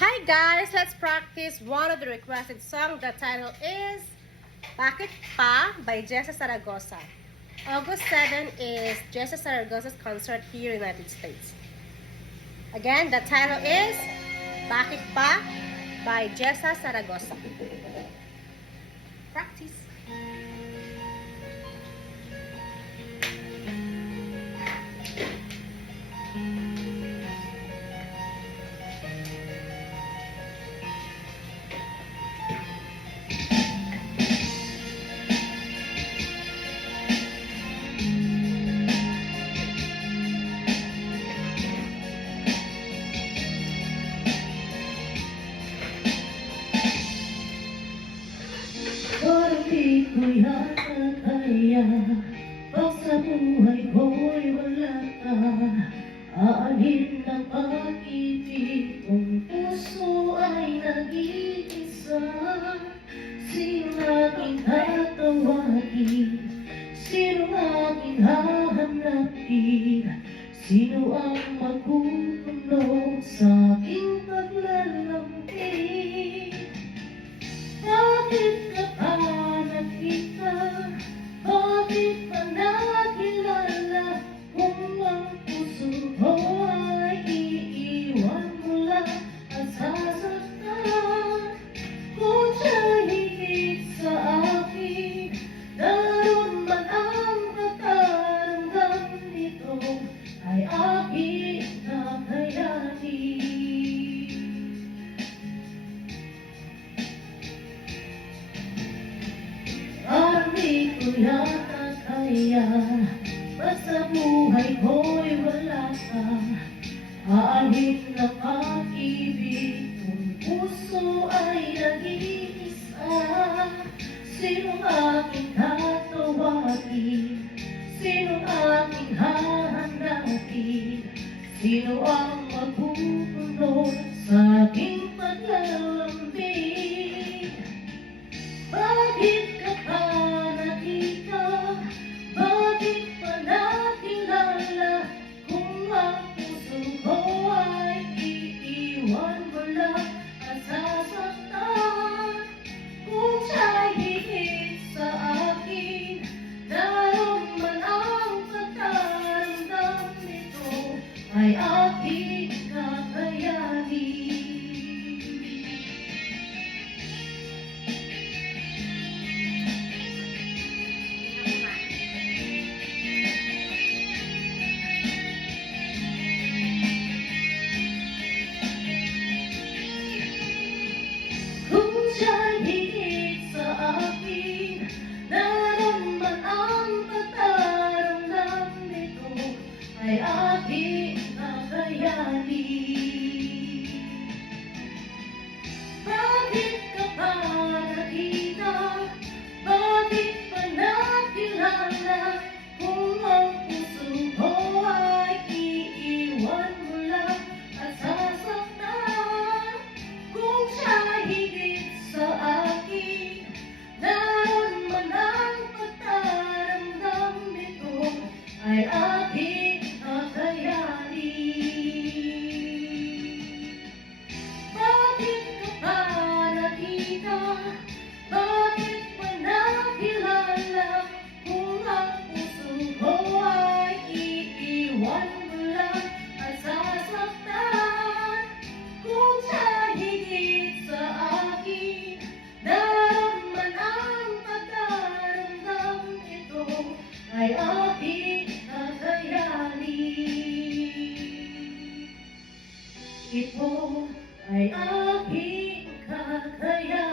Hi guys, let's practice one of the requested songs. The title is Bakit Pa by Jessa Zaragoza. August 7 is Jessa Zaragoza's concert here in the United States. Again, the title is Bakit Pa by Jessa Zaragoza. Practice. Parang di ko yata kaya pag sa buhay ko'y wala ka. Aanhin ng pag-ibig kung puso ay nag-iisa. Sino aking tatawagin? Sino aking hahanapin? Sino ang magkukulo sa aking paglalambing? Bakit ka pa nakita? Bakit pa nakilala? Kung ang puso ko ay iiwan mo lang at sasaktan. Kung siya'y higit sa akin, naroon man ang kataramdam nito ay aking kakayanin. Parang di ko yata kaya pag sa buhay ko'y wala ka. Aanhin ng pag-ibig kung puso ay nag-iisa. Sino aking tatawagin? Sino aking hahanapin? Sino ang magpupuno sa aking paglalambing? Bakit ka pa nakita? Bakit pa nakilala? Kung ang puso ko ay iiwan mo lang at sasaktan. Kung siya'y higit sa akin, naroon man ang pagkaramdam nito ay aking kakayanin. Kung siya'y higit sa akin, naroon man ang pagkaramdam nito ay aking kakayanin. Bakit ka pa nakita? Bakit pa nakilala? Kung ang puso ko ay iiwan mo lang at sasaktan. Kung siya'y higit sa akin, naroon man ang pagkaramdam nito ay aking kakayanin. Bakit ka pa nakita? Bakit pa nakilala? Kung ang puso ko ay iiwan mo lang at sasaktan. Kung siya'y higit sa akin, naroon man ang pagkaramdam nito ay aking kakayanin. Ito ay aking kakayanin.